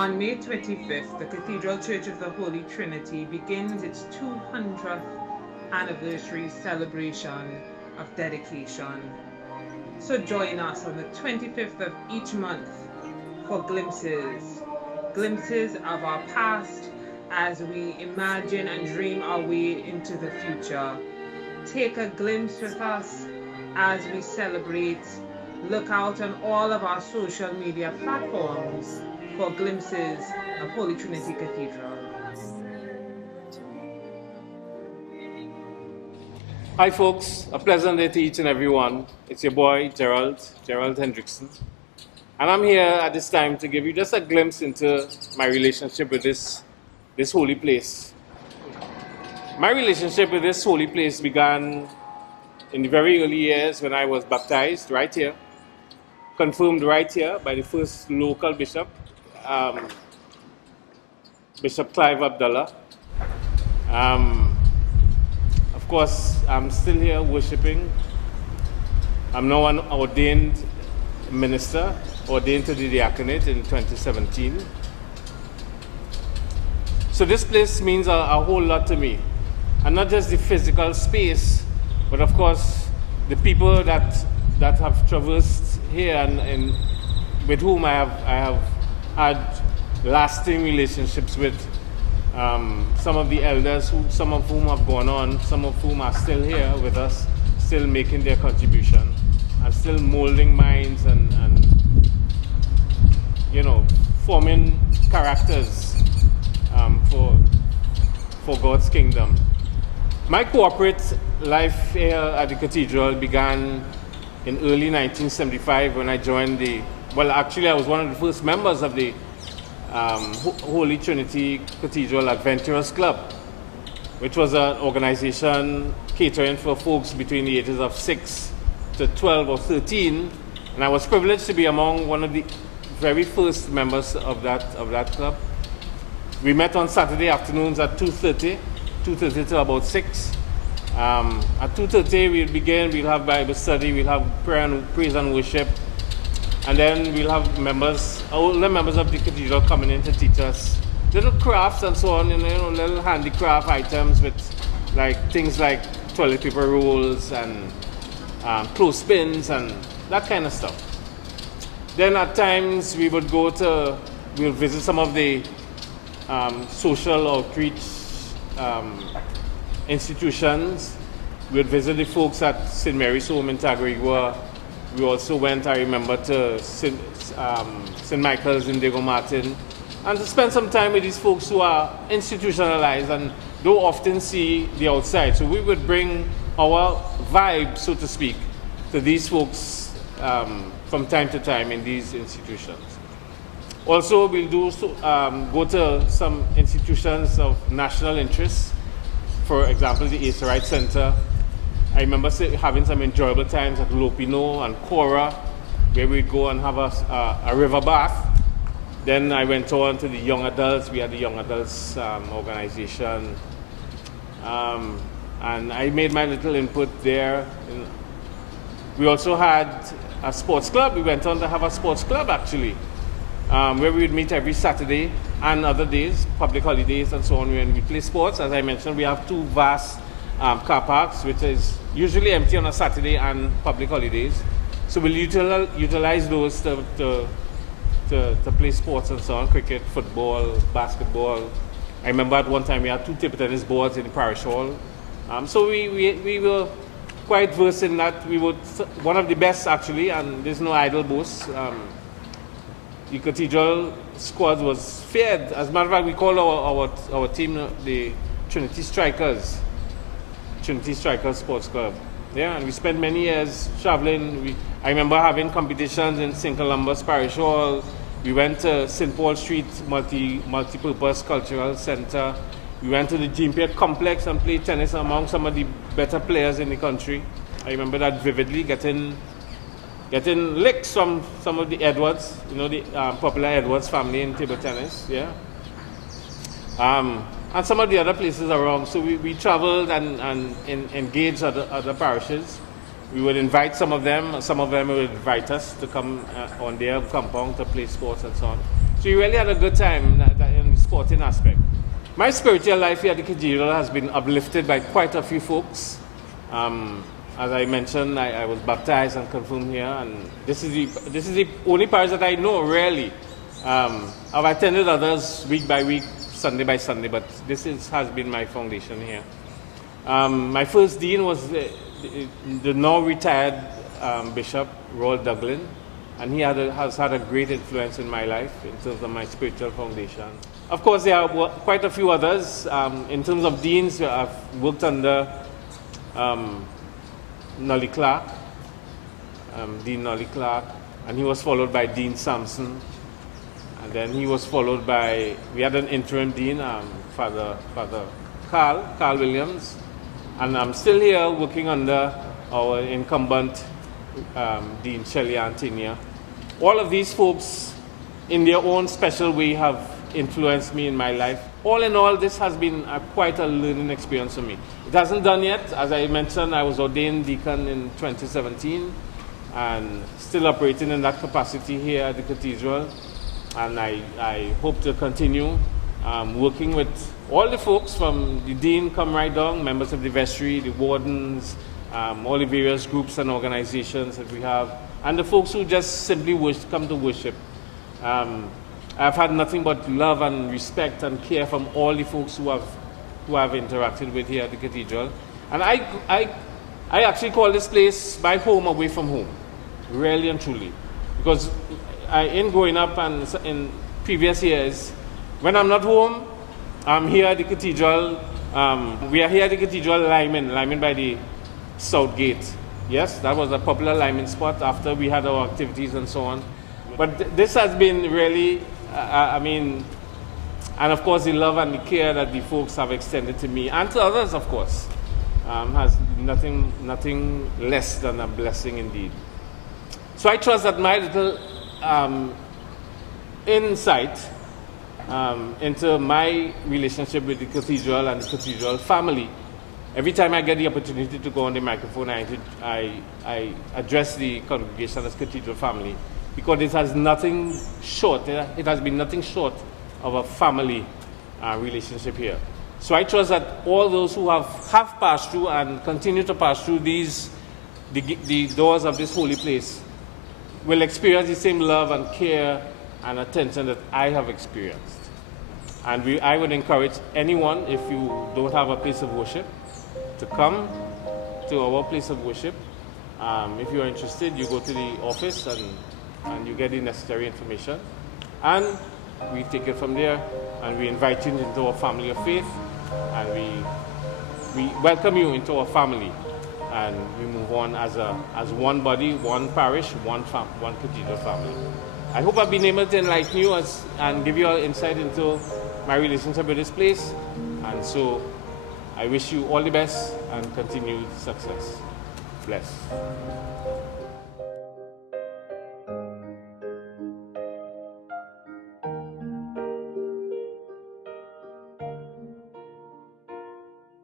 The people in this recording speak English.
On May 25th, the Cathedral Church of the Holy Trinity begins its 200th anniversary celebration of dedication. So join us on the 25th of each month for glimpses of our past as we imagine and dream our way into the future. Take a glimpse with us as we celebrate. Look out on all of our social media platforms for glimpses of Holy Trinity Cathedral. Hi folks, a pleasant day to each and every one. It's your boy Gerald Hendrickson. And I'm here at this time to give you just a glimpse into my relationship with this holy place. My relationship with this holy place began in the very early years when I was baptized right here, confirmed right here by the first local bishop, Bishop Clive Abdullah. Of course, I'm still here worshiping. I'm now an ordained minister, ordained to the diaconate in 2017. So this place means a whole lot to me. And not just the physical space, but of course, the people that have traversed here and with whom I have had lasting relationships with. Some of the elders, some of whom have gone on, some of whom are still here with us, still making their contribution, and still molding minds and forming characters for God's kingdom. My corporate life here at the cathedral began in early 1975 when I joined I was one of the first members of the Holy Trinity Cathedral Adventurers Club, which was an organization catering for folks between the ages of 6 to 12 or 13, and I was privileged to be among one of the very first members of that club. We met on Saturday afternoons at 2:30 to about 6. At 2:30 we'll have Bible study, we'll have praise and worship, and then we'll have older members of the cathedral coming in to teach us little crafts and so on, little handicraft items with things like toilet paper rolls and clothespins and that kind of stuff. Then at times we'll visit some of the social outreach institutions. We'll visit the folks at St. Mary's Home in Tagarigua. We also went, I remember, to St. Michael's in Diego Martin, and to spend some time with these folks who are institutionalized and don't often see the outside. So we would bring our vibe, so to speak, to these folks from time to time in these institutions. Also, we'll go to some institutions of national interest. For example, the Ace Right Center. I remember having some enjoyable times at Lopino and Cora, where we'd go and have a river bath. Then I went on to the young adults. We had the young adults organization. And I made my little input there. We also had a sports club. We went on to have a sports club, actually, where we would meet every Saturday and other days, public holidays and so on, when we play sports. As I mentioned, we have two vast car parks, which is usually empty on a Saturday and public holidays. So we'll utilize those to play sports and so on, cricket, football, basketball. I remember at one time we had 2 table tennis boards in the parish hall. So we were quite versed in that. We were one of the best, actually, and there's no idle boast. The cathedral squad was feared. As a matter of fact, we call our team the Trinity Strikers Sports Club. Yeah, and we spent many years traveling. I remember having competitions in St. Columbus Parish Hall. We went to St. Paul Street Multi-Purpose Cultural Center. We went to the Gimpiat Complex and played tennis among some of the better players in the country. I remember that vividly, getting licks from some of the Edwards, the popular Edwards family in table tennis. Yeah. And some of the other places around. So we traveled and engaged other parishes. We would invite some of them would invite us to come on their compound to play sports and so on. So we really had a good time in the sporting aspect. My spiritual life here at the cathedral has been uplifted by quite a few folks. As I mentioned, I was baptized and confirmed here, and this is the only parish that I know really. I've attended others week by week, Sunday by Sunday, but has been my foundation here. My first dean was the now retired Bishop Gerald Dublin, and he has had a great influence in my life in terms of my spiritual foundation. Of course, there are quite a few others. In terms of deans, I've worked under Nolly Clark, Dean Nolly Clark, and he was followed by Dean Sampson, and then he was followed by, we had an interim dean, Father Carl Williams, and I'm still here working under our incumbent Dean Shelley Antinia. All of these folks, in their own special way, have influenced me in my life. All in all, this has been quite a learning experience for me. It hasn't done yet. As I mentioned, I was ordained deacon in 2017 and still operating in that capacity here at the cathedral. And I hope to continue working with all the folks from the dean come right down, members of the vestry, the wardens, all the various groups and organizations that we have, and the folks who just simply come to worship. I've had nothing but love and respect and care from all the folks who I've interacted with here at the cathedral. And I actually call this place my home away from home, really and truly. Because in growing up and in previous years, when I'm not home, I'm here at the cathedral. We are here at the cathedral Lyman by the South Gate. Yes, that was a popular Lyman spot after we had our activities and so on. But this has been really, and of course the love and the care that the folks have extended to me and to others, of course, has nothing less than a blessing indeed. So I trust that my little insight into my relationship with the cathedral and the cathedral family. Every time I get the opportunity to go on the microphone, I address the congregation as cathedral family, because it has been nothing short of a family relationship here. So I trust that all those who have passed through and continue to pass through the doors of this holy place will experience the same love and care and attention that I have experienced. And I would encourage anyone, if you don't have a place of worship, to come to our place of worship. If you are interested, you go to the office and you get the necessary information. And we take it from there, and we invite you into our family of faith, and we welcome you into our family, and we move on as one body, one parish, one cathedral family. I hope I've been able to enlighten you and give you an insight into my relationship with this place, and so I wish you all the best and continued success. Bless.